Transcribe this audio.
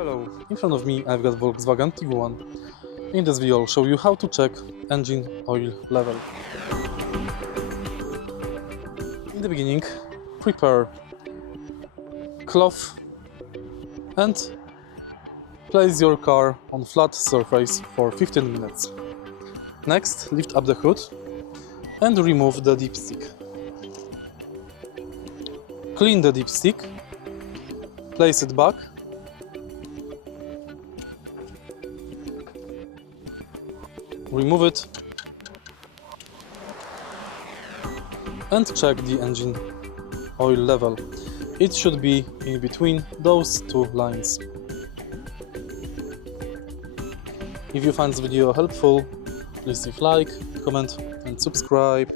Hello, in front of me I've got Volkswagen Tiguan. In this video I'll show you how to check engine oil level. In the beginning, prepare cloth and place your car on flat surface for 15 minutes. Next, lift up the hood and remove the dipstick. Clean the dipstick, place it back, remove it and check the engine oil level. It should be in between those two lines. If you find this video helpful, please leave like, comment and subscribe.